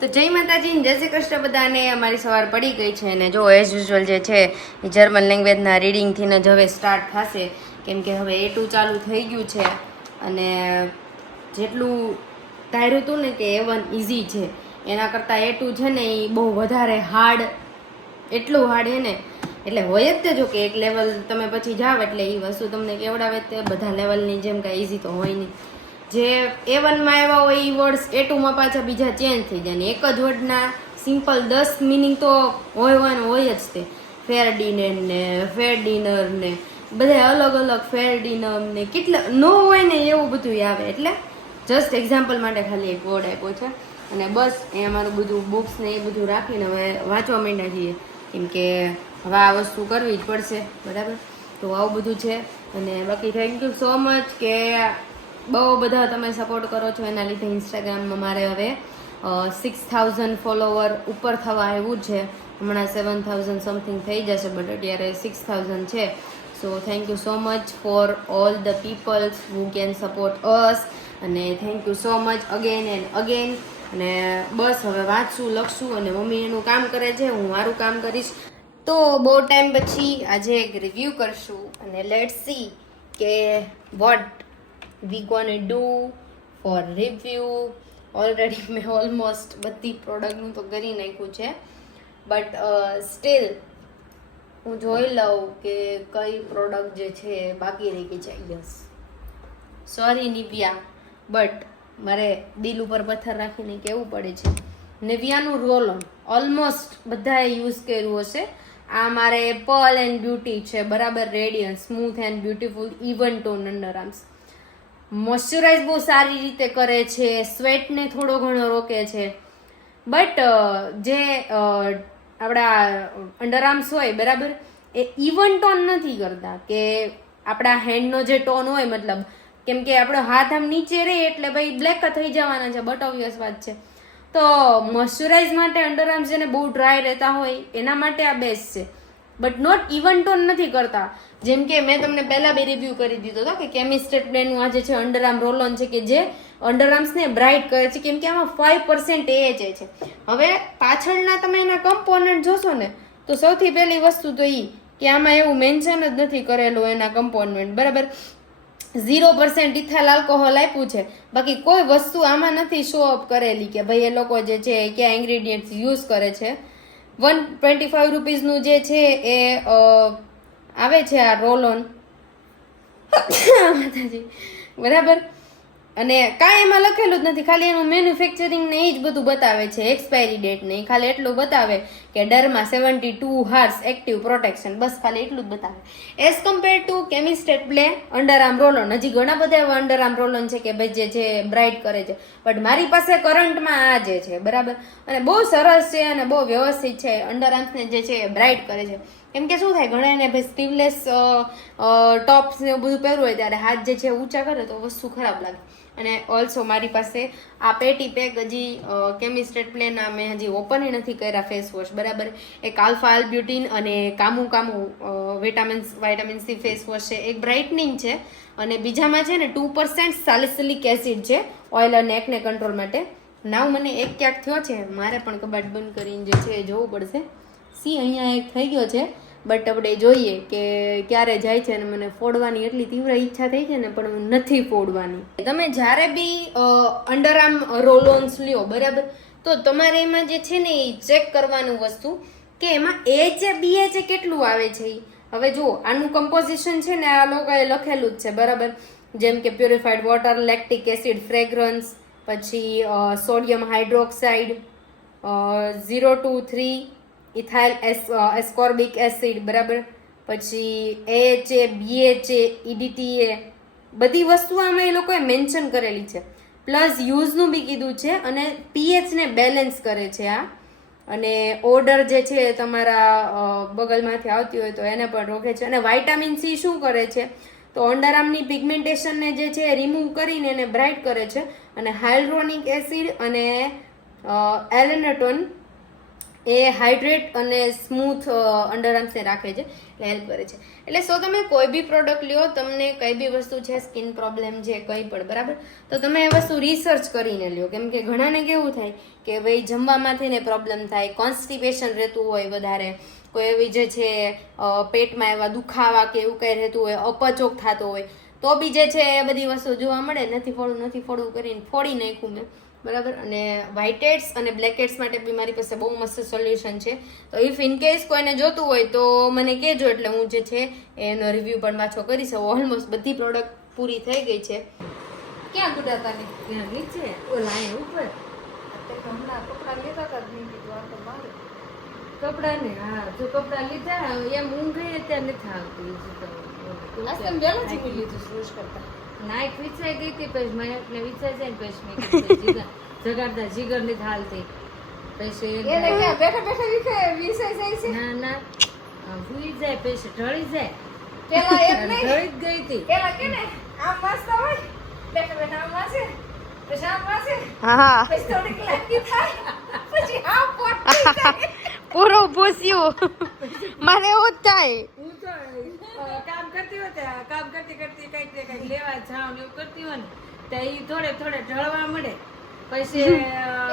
તો જય માતાજી, જય શ્રી કૃષ્ણ બધાને. અમારી સવાર પડી ગઈ છે અને જો એઝ યુઝ્યુઅલ જે છે એ જર્મન લેંગ્વેજના રીડિંગથી જ હવે સ્ટાર્ટ થશે, કેમ કે હવે A2 ચાલુ થઈ ગયું છે અને જેટલું ધાર્યું હતું ને કે A1 ઇઝી છે એના કરતાં A2 છે ને એ બહુ વધારે હાર્ડ, એટલું હાર્ડ છે ને, એટલે હોય જ તે. જો કે એક લેવલ તમે પછી જાઓ એટલે એ વસ્તુ તમને કેવડાવે તે બધા લેવલની જેમ કાંઈ ઇઝી તો હોય નહીં. જે A1 માં આવ્યા હોય એ વર્ડ્સ A2 માં પાછા બીજા ચેન્જ થઈ જાય ને એક જ વર્ડના સિમ્પલ 10 મિનિંગ તો હોય જ તે. ફેરડિનર ને ફેરડિનર ને બધા અલગ અલગ ફેરડિનમ ને કેટલા નો હોય ને એવું બધું આવે. એટલે જસ્ટ એક્ઝામ્પલ માટે ખાલી એક વર્ડ આપ્યો છે અને બસ એ અમારું બધું બુક્સ ને એ બધું રાખીને હવે વાંચવા માંડ્યા છીએ, કેમ કે હવે આ વસ્તુ કરવી જ પડશે, બરાબર. તો આવું બધું છે અને બાકી થેન્ક યુ સો મચ કે બહુ બધા તમે સપોર્ટ કરો છો. એના લીધે ઇન્સ્ટાગ્રામમાં મારે હવે 6000 ફોલોવર ઉપર થવા આવ્યું છે. હમણાં 7000 સમથિંગ થઈ જશે, બટ અત્યારે 6000 છે. So thank you so much for all the peoples who can support us અને thank you so much again and again. અને બસ હવે વાંચશું, લખશું અને મમ્મી એનું કામ કરે છે, હું મારું કામ કરીશ. તો બહુ ટાઈમ પછી આજે એક રિવ્યૂ કરશું અને લેટ્સ સી કે what we gonna do for review. Already મેં ઓલમોસ્ટ બધી પ્રોડક્ટનું તો કરી નાખ્યું છે, બટ સ્ટીલ હું જોઈ લઉં કે કઈ પ્રોડક્ટ જે છે બાકી રહી ગઈ છે. યસ, સોરી નિવિયા, બટ મારે દિલ ઉપર પથ્થર રાખીને કહેવું પડે છે, નિવિયાનું રોલ ઓન ઓલમોસ્ટ બધાએ યુઝ કર્યું હશે. આ મારે પર્લ એન્ડ બ્યુટી છે, બરાબર. Radiant, smooth and beautiful even tone under arms. Moisturise બહુ સારી રીતે કરે છે, સ્વેટને થોડો ઘણો રોકે છે, બટ જે આપણા અંડર આર્મ્સ હોય, બરાબર, એ ઇવન ટોન નથી કરતા. કે આપણા હેન્ડનો જે ટોન હોય, મતલબ કેમ કે આપણો હાથ આમ નીચે રહે એટલે ભાઈ બ્લેક થઈ જવાના છે, બટ ઓબ્વિયસ વાત છે. તો મોઇશ્ચરાઇઝ માટે અંડર આર્મ્સ જેને બહુ ડ્રાય રહેતા હોય એના માટે આ બેસ્ટ છે, બટ નોટ ઇવન ટોન નથી કરતા. જેમ કે મેં તમને પહેલા બે રિવ્યૂ કરી દીધો હતો કે કેમિસ્ટ્રેટ પ્લેનનું આ જે છે અંડર આર્મ રોલ ઓન છે કે જે અંડર આર્મ્સને બ્રાઇટ કરે છે, કેમ કે આમાં 5% AHA છે. હવે પાછળના તમે એના કમ્પોનન્ટ જોશો ને તો સૌથી પહેલી વસ્તુ તો એ કે આમાં એવું મેન્શન જ નથી કરેલું એના કમ્પોનન્ટ, બરાબર. 0% ઇથાઇલ આલ્કોહોલ આપ્યું છે, બાકી કોઈ વસ્તુ આમાં નથી શો અપ કરેલી કે ભાઈ એ લોકો જે છે ક્યાં ઇન્ગ્રેડિયન્ટ્સ યુઝ કરે છે. 125 રૂપીસનું જે છે એ આવે છે આ રોલ ઓન, બરાબર. અને કાંઈ એમાં લખેલું જ નથી, ખાલી એનું મેન્યુફેક્ચરિંગ ને એ જ બધું બતાવે છે, એક્સપાયરી ડેટ ને ખાલી એટલું બતાવે કે ડરમાં 72 હાર્સ એક્ટિવ પ્રોટેક્શન, બસ ખાલી એટલું જ બતાવે. એઝ કમ્પેર ટુ કેમિસ્ટ્રેટ play under arm roll on, હજી ઘણા બધા એવા અંડર આર્મ રોલ ઓન છે કે ભાઈ જે છે બ્રાઇટ કરે છે, બટ મારી પાસે કરંટમાં આ જે છે, બરાબર. અને બહુ સરસ છે અને બહુ વ્યવસ્થિત છે, અંડર આર્મ્સને જે છે બ્રાઇટ કરે છે. કેમ કે શું થાય, ઘણા એને ભાઈ સ્લીવલેસ ટોપ્સ ને બધું પહેરવું હોય ત્યારે હાથ જે છે ઊંચા કરે તો વસ્તુ ખરાબ લાગે. અને ઓલ્સો મારી પાસે આ પેટી પેક હજી કેમિસ્ટ્રેટ પ્લેના મેં હજી ઓપન નથી કર્યા ફેસ વોશ, બરાબર. એક આલ્ફા આલ બ્યુટીન અને કામુ વાઇટામિન સી ફેસ વોશ છે, એક બ્રાઇટનિંગ છે અને બીજામાં છે ને 2% સાલિસિલિક એસિડ છે ઓઇલ અને એકને કંટ્રોલ માટે. નાવ મને એક ક્યાંક થયો છે, મારે પણ કબાટ બંધ કરીને જે છે જોવું પડશે. સી અહીંયા એક થઈ ગયો છે, બટ આપણે જોઈએ કે ક્યારે જાય છે. અને મને ફોડવાની એટલી તીવ્ર ઈચ્છા થઈ છે ને, પણ હું નથી ફોડવાની. તમે જ્યારે બી અંડર આર્મ રોલ ઓન્સ લ્યો, બરાબર, તો તમારે એમાં જે છે ને એ ચેક કરવાનું વસ્તુ કે એમાં AHA BHA કેટલું આવે છે. હવે જુઓ, આનું કમ્પોઝિશન છે ને આ લોકોએ લખેલું જ છે, બરાબર. જેમ કે પ્યોરિફાઈડ વોટર, લેક્ટિક એસિડ, ફ્રેગ્રન્સ, પછી sodium hydroxide, 0 to 3 ethyl ascorbic acid, બરાબર. પછી AHA BHA EDTA બધી વસ્તુ આમાં એ લોકોએ મેન્શન કરેલી છે, પ્લસ યુઝનું બી કીધું છે અને pH ને બેલેન્સ કરે છે આ. અને ઓર્ડર જે છે તમારા બગલમાંથી આવતી હોય તો એને પણ રોકે છે. અને વાઇટામિન સી શું કરે છે તો અંડર આર્મની પિગમેન્ટેશનને જે છે રિમૂવ કરીને એને બ્રાઇટ કરે છે. અને હાઇલ્યુરોનિક એસિડ અને એલેનેટોન એ હાઇડ્રેટ અને સ્મૂથ અંડરઆર્મ્સને રાખે છે, એટલે હેલ્પ કરે છે. એટલે સો તમે કોઈ બી પ્રોડક્ટ લ્યો, તમને કઈ બી વસ્તુ છે, સ્કિન પ્રોબ્લેમ છે, કંઈ પણ બરાબર, તો તમે એ વસ્તુ રિસર્ચ કરીને લ્યો. કેમ કે ઘણાને કેવું થાય કે ભાઈ જમવામાંથી ને પ્રોબ્લેમ થાય, કોન્સ્ટિપેશન રહેતું હોય વધારે, કોઈ એવી જે છે પેટમાં એવા દુખાવા કે એવું કંઈ રહેતું હોય, અપચોક થતો હોય, તો બી જે છે એ બધી વસ્તુ જોવા મળે. નથી ફોડવું કરીને ફોડી નાખ્યું મેં બરાબર. અને વ્હાઇટ હેડ્સ અને બ્લેક હેડ્સ માટે બી મારી પાસે બહુ મસ્ત સોલ્યુશન છે. તો ઇફ ઇન કેસ કોઈને જોતું હોય તો મને કહેજો, એટલે હું જે છે એનો રિવ્યૂ પણ પાછો કરી શકું. ઓલમોસ્ટ બધી પ્રોડક્ટ પૂરી થઈ ગઈ છે. ક્યાં ગુડાતાની ત્યાં નીચે ઓલા ઉપર હમણાં કપડાં લીધા હતા, કીધું આ તો મારે કપડાં ને, હા જો કપડાં લીધા એમ ઊંઘ ગઈ ત્યાં નથી આવતી. નાઈક વિચાઈ ગઈ હતી, પછી મને વિચાર જાય ને પછી મેં જગાડતા જીગર ની હાલતી પછી બેઠા બેઠા વિચાર જાય છે. ના ના ભૂલી જાય, પછી ઢળી જાય. પેલા એમ નહીં ઢળી જ ગઈ હતી. પેલા કે ને આમ મસ્ત હોય, બેઠા બેઠા આમ વાસે, પછી આમ વાસે, હા પછી થોડીક લાગી થાય, પછી આમ પોટ જાય. પૂરો ભૂસ્યું મને એવું જ થાય. કામ કરતી હોય, કામ કરતી કરતી કઈક ને કઈક લેવા જાવ ને એવું કરતી હોય ને, તો એ થોડે થોડે ઢળવા મળે. પછી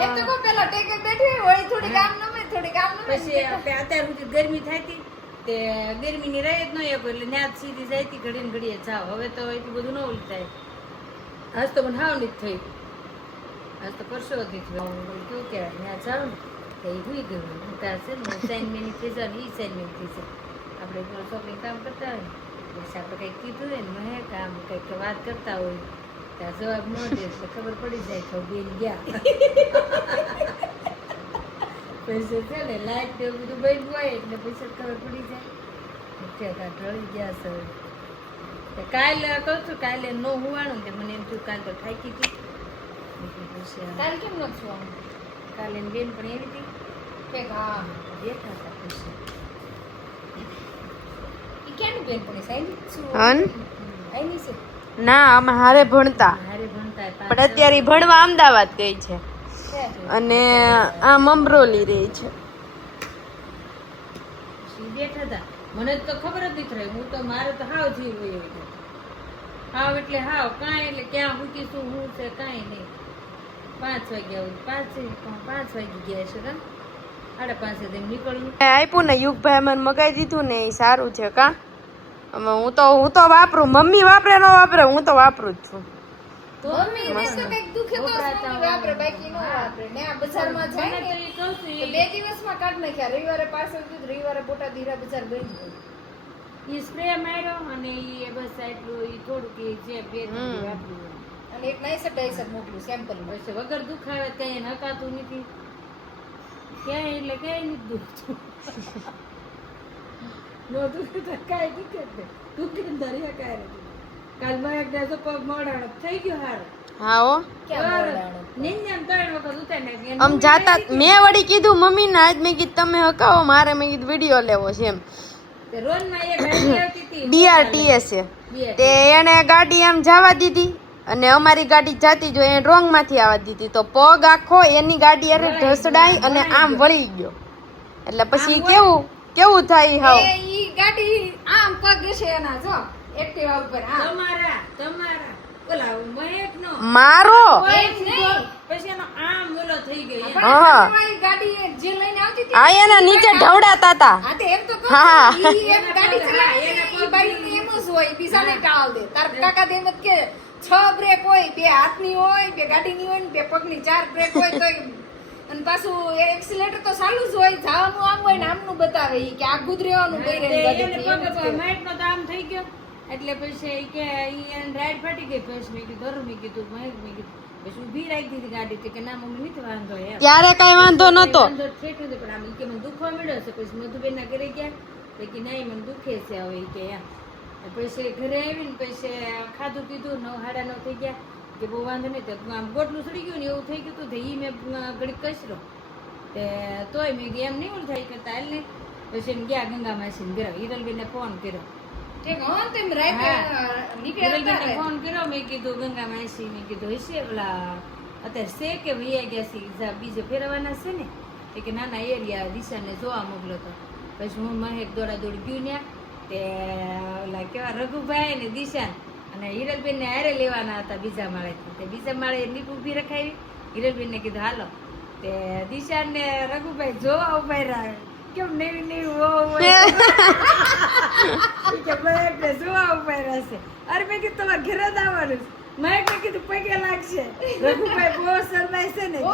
એક તો કો પેલા ટેકે બેઠી હોય, થોડી કામ નમે, થોડી કામ નમે. પછી અત્યારે સુધી ગરમી થાતી, તે ગરમી ની રહે જ ન એક, એટલે ન્યાજ સીધી જાયતી ઘડી ને ઘડીએ જાવ. હવે તો એટલું બધું ન ઓલું થાય. આજ તો મને હાવ નથી થઈ, આજ તો પરસો હતી કેવું કહેવાય, ન્યા જાવ ને તો એ ભૂઈ ગયું. હું કાં છે ને સાઈનમેની થઈ જાય ને, એ સાઈનમેન થઈ જાય. આપણે શોપિંગ કામ કરતા હોય ને, પછી આપણે કંઈક કીધું હોય ને, મેં કામ કંઈક વાત કરતા હોય ત્યાં જવાબ ન દે તો ખબર પડી જાય તો બેન ગયા. પછી છે ને લાઈટ એવું બધું બન્યું હોય એટલે પછી ખબર પડી જાય ઢળી ગયા છે. કાલે કહું છું, કાલે ન હોવાનું તે મને એમ થયું કાલે તો થાકી હતી. કાલે કેમ ન છું? કાલે બેન પણ એવી હતી કે હા દેખા હતા. પછી ના અમે હારે ભણતા, પણ અત્યારે ભણવા અમદાવાદ ગઈ છે અને આમ અમરોલી રહી છે. બેઠા હતા, મને તો ખબર જ નથી રહી. હું તો મારે તો હાવ જીવ હોય, હાવ એટલે હાવ કાંઈ, એટલે ક્યાં મૂકી શું હું છે કાંઈ નહીં. 5 વાગ્યા 5 વાગી ગયા છે કા 5:30 નીકળ્યું. આપ્યું ને યુગભાઈ મને મગાઈ દીધું ને, એ સારું છે કા. હું તો વાપરું, મમ્મી વાપરે ન વાપરે, હું તો વાપરું જ છું. રવિવારે પાર્સલ દીધું, રવિવારે બોટાદ હીરા બજાર ગઈ, સ્પ્રે માર્યો અને એ બસ એટલું, એ થોડુંક જે બે વાપર્યું અને એક નાઈસ ડાઈસર મોકલ્યું સેમ્પલ. પછી વગર દુખાવે કઈ નકાતું નથી ક્યાંય, એટલે ક્યાંય નથી દુખતું. નો દુખે તો કાંઈ દુખે જ નહીં, દુખે ને ધર્યા કાંઈ નથી. કાલ માં એક દાસો પગ મોડાણો થઈ ગયો હારો. હા હો આમ જાતા મેં વળી કીધું મમ્મી ને, આજ મેં કીધું તમે હકાવો, મારે મેં કીધું વિડીયો લેવો છે એમ. DRTS છે તે એને ગાડી આમ જવા દીધી અને અમારી ગાડી જાતી જો એ રોંગ માંથી આવવા દીધી, તો પગ આખો એની ગાડી અરે ઢસડાઈ અને આમ વળી ગયો. એટલે પછી કેવું થાય, હાવ ઈ ગાડી આમ પગ છે એના જો એક્ટિવા ઉપર તમારા ઓલા મહેકનો મારો પછી એનો આમ ઓલો થઈ ગયો. હા ગાડી જે લઈને આવતી હતી આ એના નીચે ઢવડાતા હતા. હા તે એમ તો કહું ઈ એક ગાડી ચલાવે ઈ બાઈ એમ જ હોય, બીજાને ટાળ દે. તાર કાકા દેમ કે 6 બ્રેક હોય, 2 હાથની હોય, 2 ગાડીની હોય ને 2 પગની 4 બ્રેક હોય તો અને પાછું એક્સિલેટર તો ચાલુ જ હોય, જવાનું આમ હોય ને આમનું બતાવે ઈ કે આ ગુદરેવાનું બૈરે માઈટ નો દામ થઈ ગયો. એટલે પછી કે ઈ રાઈડ ફાટી ગઈ. પછી મેં કીધું મેં કીધું પછી ઊભી રાખી દીધી ગાડી કે ના મમ્મી નથી વાંધો એમ. ત્યારે કઈ વાંધો નતો, પણ આમ કે મને દુખવા મળ્યો છે. પછી મધુબેન ના ઘરે ગયા કે નહીં મને દુખે છે હવે કે એમ. પછી ઘરે આવીને પછી ખાધું પીધું 9:30 થઈ ગયા કે બહુ વાંધો નહીં. તો આમ ગોટલું સડી ગયું ને એવું થઈ ગયું હતું. ઈ મેં ઘડીક કસરો તે તોય મેં એમ નહીં ઓલું થાય કરતા હાલ ને. પછી ગયા ગંગા માસી ને ગયા, હિરલબેન ને ફોન કર્યો, ફોન કર્યો. મેં કીધું ગંગા માસી, મેં કીધું હશે ઓલા અત્યારે છે કે વૈયા ગયા છે, બીજે ફેરવાના છે ને. કે નાના એરિયા દિશાને જોવા મોકલો તો પછી હું મહેક દોડા દોડી ગયું ને તે ઓલા કેવા રઘુભાઈ ને દિશા અને હિરલબેન ને હારે લેવાના હતા બીજા માળેથી તે બીજા માળે નીપ ઊભી રખાવી હિરલબેન ને કીધું હાલો તે દિશા ને રઘુભાઈ જોવા ઉભા રહ્યા કેમ નવી જોવા ઉભા રહેશે અરે મેં કીધું તમારે ઘરે જ આવવાનું મેં કીધું પગે લાગશે રઘુભાઈ બહુ શરમાય છે ને બહુ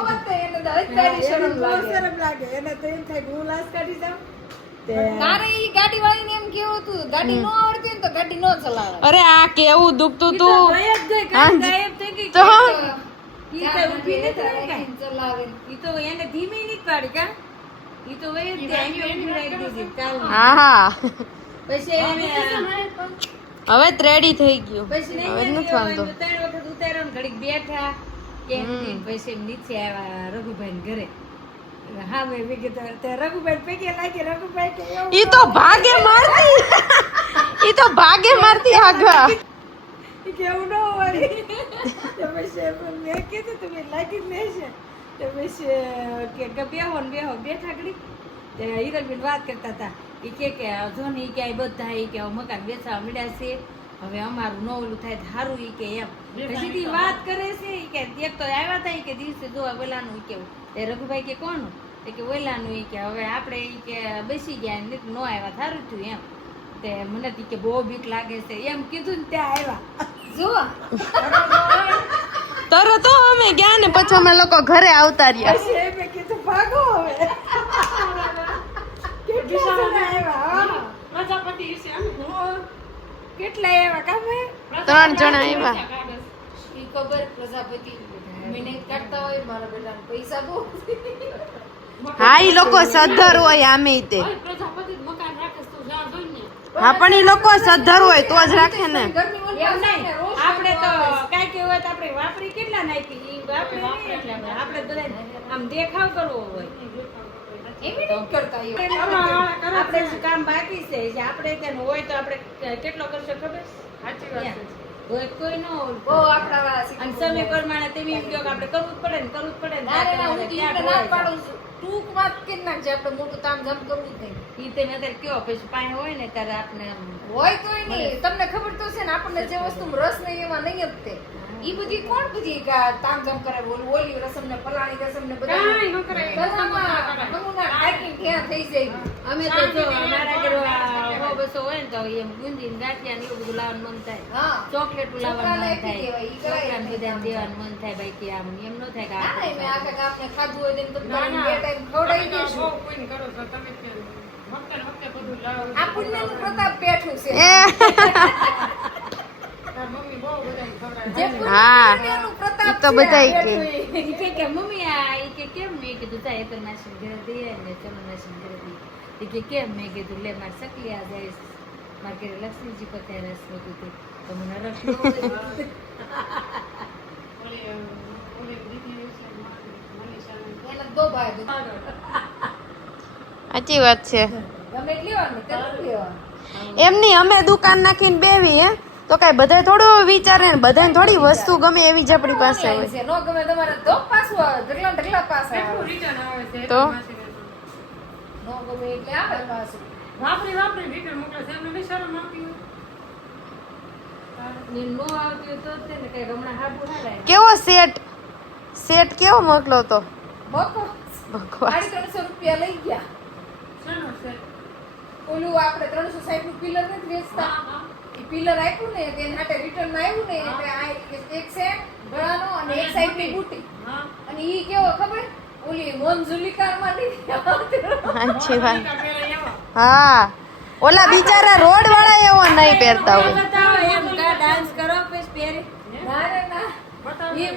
શરમ લાગે એને તો એમ થાય હું લાશ કાઢી જાઉં તારે ઈ ગાડી વાળીને એમ કેવું હતું ગાડી નો આવડતી ને તો ગાડી નો ચલાવે અરે આ કેવું દુખતું તું ગાયબ થઈ ગઈ તો ઈ તો ઊભી નથી રહી કાંઈ ચલાવે ઈ તો એને ધીમે નથી પાડી કા ઈ તો વહી જ ત્યાં ઊભી રાખી દીધી ચાલ હા પછી એને હવે રેડી થઈ ગયું પછી નહીં હવે નથી વાંધો 3 વખત ઉતાર્યો ને ઘડીક બેઠા કેમ પછી નીચે આવ્યા રઘુભાઈ ને ઘરે હા મેં કીધું તે રઘુભાઈ પૈકે લાગી રઘુભાઈ કે એવું ઈ તો ભાગે મારતી આગા ઈ કેવું ન હોય તો પછી મેં કીધું તમે લાગી જ લેશે તો પછી કે બેહો બેઠા ઘડી તે હિરલબેન વાત કરતા હતા ઈ કે જો ને ઈ ક્યાંય બધા ઈ કે મકાન વેચવા મળ્યા છે હવે અમારું ન ઓલું થાય સારું ઈ કે એમ પછી વાત કરે છે ઈ કે એક તો આવ્યા હતા ઈ કે દિવસે જોવા ઓલાનું ઈ કેવું તે રઘુભાઈ કે કોણ કે ઓલાનું ઈ કે હવે આપણે ઈ કે બેસી ગયા ને ન આવ્યા સારું થયું એમ તે મને કે બહુ બીક લાગે છે એમ કીધું ને ત્યાં આવ્યા જુઓ તરત અમે ગયા ને પછી અમે લોકો ઘરે આવતા રહ્યા પછી મેં કીધું ભાગો હવે કેટલા જણા આવ્યા પ્રજાપતિ છે કેટલા આવ્યા કામે 3 જણા આવ્યા ઈ ખબર પ્રજાપતિ મને કાઢતા હોય મારા બેટાને પૈસા બહુ હા ઈ લોકો સદ્ધર હોય આમે તે પ્રજાપતિ મકાન રાખે તો જા જોઈને હા પણ ઈ લોકો સદ્ધર હોય તો જ રાખે ને એમ નહીં આપણે તો કાઈ કે હોય તો આપણે વાપરી કેટલા નાખી ઈ વાપરી નહીં એટલે આપણે બધા આમ દેખાવ કરવો હોય એવી નહીં કરતા આપણે કામ બાકી છે જે આપણે ત્યાં હોય તો આપણે કેટલો કરશો ખબર સાચી વાત છે હોય કોઈ ન હોય બહુ આપણા વાળા અને સમય પ્રમાણે તમે એમ કહો કે આપણે કરવું જ પડે ને ના હું તો ઈને ના પાડું છું ટૂંકમાં કે નાખજે આપણે મોટું તામ ઝામ કરવું જ નહીં ઈ તમે અત્યારે કયો પછી પાસે હોય ને ત્યારે આપણે હોય તોય નહીં તમને ખબર તો છે ને આપણને જે વસ્તુમાં રસ નહીં એમાં નહીં જ તે ઈ બધી કોણ બધી તામ ઝામ કરે ઓલી રસમ ને પલાણી રસમ ને બધા નમૂના ટાઈપિંગ ક્યાં થઈ જાય અમે તો જો અમારા ઘરે હો બસો હોય ને તો એમ ગુંદી ગાંઠિયા ને એવું બધું લાવવાનું મન થાય હા ચોકલેટ લાવવાનું મન થાય છોકરાને આપી છોકરાને બધાને દેવાનું મન થાય ભાઈ કે આમ એમ ન થાય કે ના આપણે મેં આખા ગામને ખાધું હોય તો તમને બે ટાઈમ ખવડાવી દેશું આ પુણ્યનું પ્રતાપ પેઠું છે જે હા પુણ્યનું પ્રતાપ ઈ તો બધાય કે ઈ કે મમ્મી આ ઈ કે કેમ મેં કીધું તા એતર નાશી ઘરે દઈએ ને ચલો નાશી ઘરે દઈએ ઈ કે કેમ મેં કીધું લે માર સકલી આ જાય માર ઘરે લક્ષ્મીજી પતે રસ નતું તે તો મને રસ ન એને દો ભાઈ સાચી વાત છે ગમે એટલી વાર ને તેટલું લેવાનું એમ નહીં અમે દુકાન નાખીને બેવી હે તો કઈ બધાય થોડું વિચારે ને બધાને થોડી વસ્તુ ગમે એવી જ આપણી પાસે હોય છે નો ગમે તમારે તો પાછું આવે ઢગલા પાછા આવે તો નો ગમે એટલે આવે પાછું ને નો આવતી હોય તો છે ને કઈ હમણાં હાબુ હાલાય કેવો સેટ કેવો મોકલો તો બકો ભગવાન 350 રૂપિયા લઈ ગયા ઓલું આપણે 360 નું પિલર નથી વેચતા ઈ પિલર આપ્યું ને તેના માટે રિટર્ન માં આવ્યું ને એટલે આ એક સેટ ગળાનો અને એક સાઈડ ની બુટી અને ઈ કેવો ખબર ઓલી મોનઝુલિકાર માં સાચી વાત હા ઓલા બિચારા રોડ વાળા એવો નહીં પહેરતા હોય એમ કા ડાન્સ કરો પછી પહેરે ના રે ના ઈ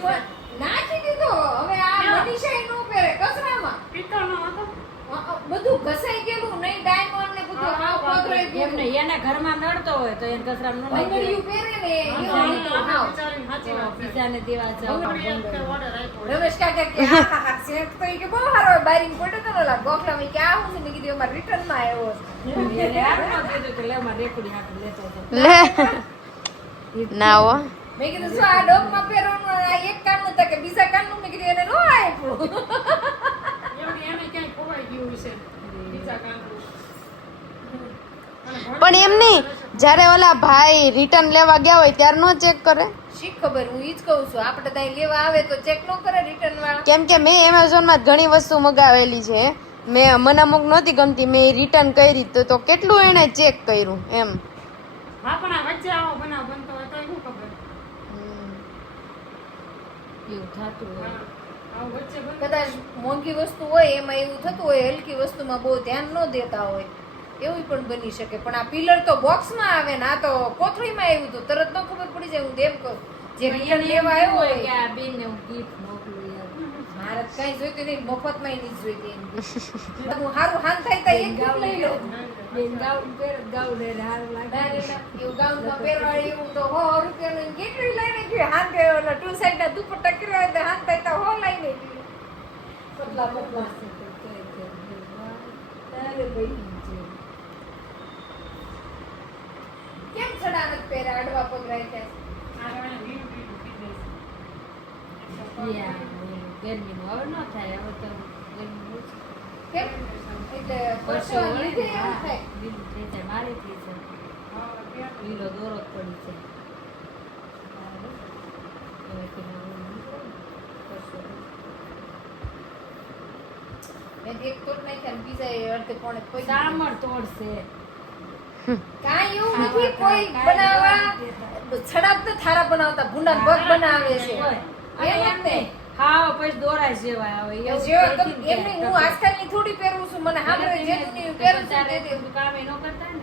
નાખી દીધો હવે આ મનીષા નો પહેરે કચરામાં બધું ઘસાઈ ગયેલું નહીં ડાયમંડ ને બધું હાવ પધરાઈ એમ ગયું નહીં એના ઘરમાં નડતો હોય તો એને કચરામાં ન લાગે બંગડીયું પહેરે ને એવું હાવ બીજાને દેવા જાવ રમેશ કાકા કે આ સેટ તો ઈ કે બહુ સારો હોય બારીને પડ્યો તો ઓલા ગોખલામાં ઈ કે આ હું છે મેં કીધું અમાર રિટર્ન માં આવ્યો છે એને આટલું કીધું કે લે માં રેકડી હાથ લેતો હતો લે ના હો મેં કીધું શું આ ડોકમાં પહેરવાનું આ એક કાનનું તો કે બીજા કાનનું મેં કીધું એને નો આપ્યું પણ એમ નહીં, જ્યારે ઓલા ભાઈ રિટર્ન લેવા ગયા હોય ત્યારે નો ચેક કરે? શી ખબર, હું ઈ જ કહું છું. આપણે ત્યાં લેવા આવે તો ચેક ન કરે રિટર્ન વાળા? કેમ કે મેં એમેઝોનમાં ઘણી વસ્તુ મગાવેલી છે, મને અમુક નહોતી ગમતી, મેં રિટર્ન કરી તો કેટલું એને ચેક કર્યું એમ. હા પણ આ વચ્ચે આવો બનાવ બનતો હોય તો શું ખબર એવું થતું હોય. આવું વચ્ચે બનતું કદાચ મોંઘી વસ્તુ હોય એમાં એવું થતું હોય, હલકી વસ્તુમાં બહુ ધ્યાન ન દેતા હોય, એવું પણ બની શકે. પણ આ પિલર તો બોક્સમાં આવે ને આ તો કોથળીમાં આવ્યું હતું, તરત ન ખબર પડી જાય. હું દેવ કહું જે રિટર્ન લેવા આવ્યો હોય કે આ બેનને હું gift મોકલું યાર. મારે કઈ જોઈતું નહીં, મફતમાં ય નહીં જોઈતી એમ. હું હારું હાન થાય તો એક gift લઈ લઉં. બેન ગાઉન પહેરે, ગાઉન એને હારું લાગે. ના રે ના, એવું ગાઉનમાં પહેરવા એવું તો 100 રૂપિયાનું કેટલું લઈને ગયું. હાન કે ઓલા 2 સાઈડના દુપટ્ટા કર્યા હોય તો હાન થાય તો 100 લઈને ગયું. પતલા પતલા. તારે ભાઈ કેમ ચડા નથી પહેર્યા, અડવા પગ રાખ્યા? ગરમીનું હવે ન થાય, હવે તો ગરમી ઓછી. કેમ? એટલે પરસેવાનું લીધે એવું થાય. લીલું થઈ જાય, મારે થઈ જાય. લીલો દોરો જ પડી જાય. હવે તો મેં એક તોડ નાખ્યા ને બીજા એ અડધે પોણે પડી. સામર તોડશે. કાંઈ એવું નથી, કોઈ બનાવવા છડાપ ને થારા બનાવતા, ભૂંડા પગ બનાવે છે. એમ જ ને. હા પછી દોરાય જેવાય આવે એવું જેવો કંઈક ગમ- એમ નહીં, હું આજકાલની થોડી પહેરું છું, મને સાંભળે જે દુનિયા હું પહેરું છું તે દે. કામ એ ન કરતા ને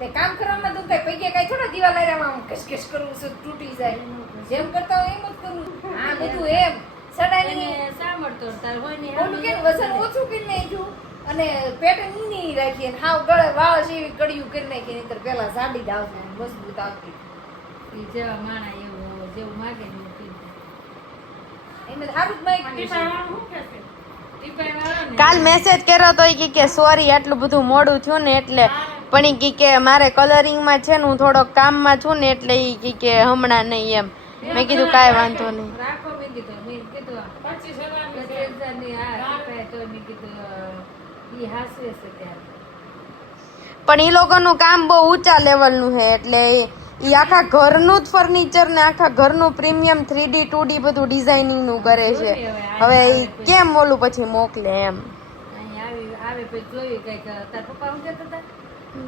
તે કામ કરવામાં તો કઈ પૈકી કઈ થોડા દિવાલ આરામાં આમ કશકશ કરું છું, તૂટી જાય. જેમ કરતા હોય એમ જ કરું. આ બધું એમ સડાની એને સામર તોડતા હોય ને ઓલું કે વજન ઓછું કરી નાખ્યું અને પેટર્ન ઊની રાખી અને હાવ ગળે વાળ છે એવી કડિયું કરી નાખી, નહીંતર પેલા સાડી જ આવતી મજબૂત આવતી. ઈ જેવા માણા એવું જેવું માગે ને એવું કીધું. એને સારું જ નાખ્યું છે. ટીપાઈ વાળો ને કાલ મેસેજ કર્યો તો ઈ કે સોરી આટલું બધું મોડું થયું ને એટલે, પણ ઈ કે મારે કલરિંગમાં છે ને હું થોડોક કામમાં છું ને એટલે ઈ કે હમણાં નહીં એમ. મેં કીધું કાંઈ વાંધો નહીં. રાખો મેં કીધું 25,000 ની હા ટીપાઈ તો મેં કીધું ઈ હાસવે છે ત્યારે. પણ ઈ લોકોનું કામ બહુ ઊંચા લેવલનું છે, એટલે ઈ આખા ઘરનું જ ફર્નિચર ને આખા ઘરનું પ્રીમિયમ 3D 2D બધું ડિઝાઇનિંગ નું કરે છે. હવે ઈ કેમ ઓલું પછી મોકલે એમ. અહીં આવે પછી જોયું કઈક તાર પપ્પા શું કહેતા હતા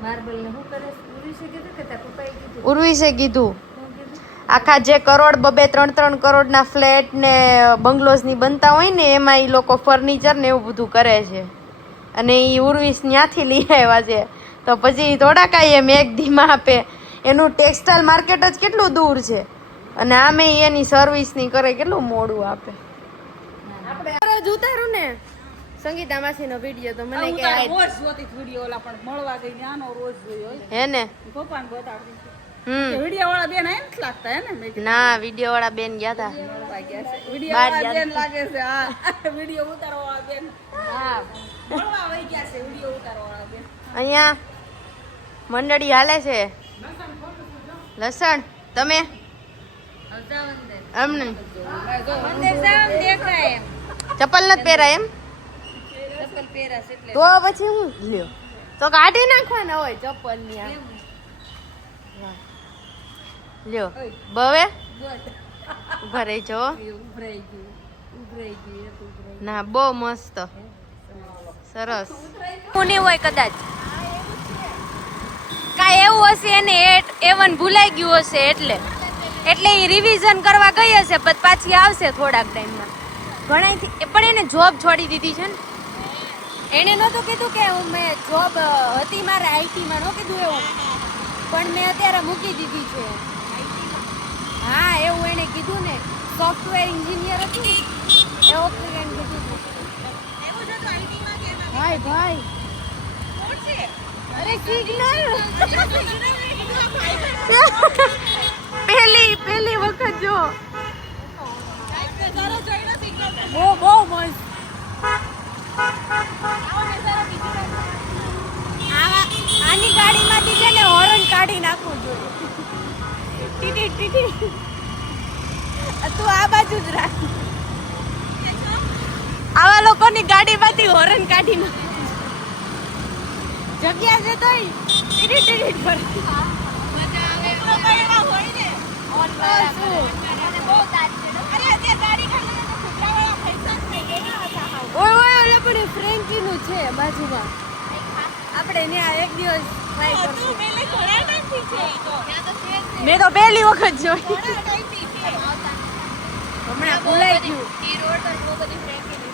માર્બલ ને શું કરે ઉર્વિશે કીધું કે તાર પપ્પાએ કીધું ઉર્વિશે કીધું શું કીધું આખા જે કરોડ 2-3 કરોડના ફ્લેટ ને બંગલોઝ ની બનતા હોય ને એમાં ઈ લોકો ફર્નિચર ને એવું બધું કરે છે, અને ઈ ઉર્વિશ ત્યાંથી લઈ આવ્યા છે. તો પછી થોડા કાંઈ એમ એક ધીમા આપે, એનું ટેક્સટાઇલ માર્કેટ જ કેટલું દૂર છે, અને આમે એની સર્વિસ ની કરે કેટલું મોડું આપે. આપણે રોજ ઉતારું ને સંગીતા માસીનો વિડિયો તો મને કે રોજ જોતી વિડીયો ઓલા પણ મળવા ગઈ આનો રોજ જોયો હે ને પપ્પાને બતાવતી હમ વિડીયો વાળા બેન આમ જ લાગતા હે ને મેં કીધું ના વિડિયો વાળા બેન ગયા હતા. મળવા ગયા છે વિડીયો વાળા બેન લાગે છે હા વિડીયો ઉતારવા વાળા બેન હા મળવા વઈ ગયા છે વિડીયો ઉતારવા વાળા બેન અહીંયા મંડળી હાલે છે. લસણ તમે એમ નહીં ચપ્પલ નથી પહેરાય એમ તો પછી હું લ્યો તો કાઢી નાખવાના હોય ચપ્પલ ની લ્યો બવે ઉભા રહી જો ના બહુ મસ્ત સરસ નહીં હોય કદાચ કાંઈ એવું હશે એને એવન ભૂલાઈ ગયું હશે એટલે એ રિવિઝન કરવા ગઈ હશે પછી પાછી આવશે થોડાક ટાઈમમાં ઘણાથી પણ એને જોબ છોડી દીધી છે ને. એણે નહોતું કીધું કે હું મેં જોબ હતી મારે આઈટીમાં ન કીધું એવું, પણ મેં અત્યારે મૂકી દીધી છે. હા એવું એણે કીધું ને, સોફ્ટવેર એન્જિનિયર હતું ને એવું એને કીધું હતું. ભાઈ ભાઈ અરે સિગ્નલ પહેલી વખત જો બહુ મસ્ત. આની ગાડીમાંથી છે ને હોર્ન કાઢી નાખવું જોઈએ. ટીટી ટીટી તું આ બાજુ જ રાખ. આવા લોકોની ગાડીમાંથી હોર્ન કાઢી નાખ. જગ્યા છે તોય ઇરિટેટેડ પર મજા આવે પ્રોફાઇલમાં હોય ને ઓન વાળા મને બહુ તાજ છે અરે તે ગાડી ખાલી તો કુતરાવાળા પૈસા જ નહીં એના હતા ઓય ઓય ઓલે પણ ફ્રેન્કી નું છે બાજુમાં આપણે ત્યાં એક દિવસ ટ્રાય કરશું મેલે ઘણા ટાઈમથી છે ઈ તો ત્યાં તો છે મેં તો પહેલી વખત જોઈ ઘણા ટાઈમથી છે હમણાં ભૂલાઈ ગયું ઈ રોડ પર બહુ બધી ફ્રેન્કી ની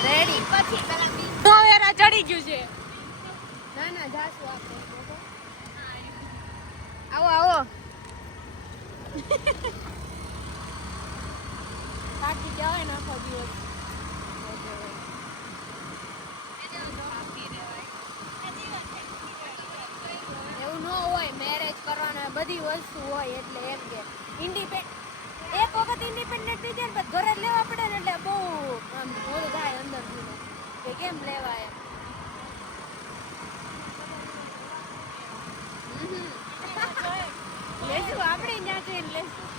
છે રેડી પછી પેલા તો વેરા ચડી ગયું છે ના ના જાશું આપણે આવો આવો કાકી કહેવાય ને આખો દિવસ એવું ન હોય મેરેજ કરવાના બધી વસ્તુ હોય એટલે એમ કે એક વખત ઇન્ડિપેન્ડન્ટ થઈ જાય ને પછી ઘરે જ લેવા પડે ને એટલે બહુ આમ થોડું થાય અંદર કે કેમ લેવાય લેશું આપણે ત્યાં જઈને લેશું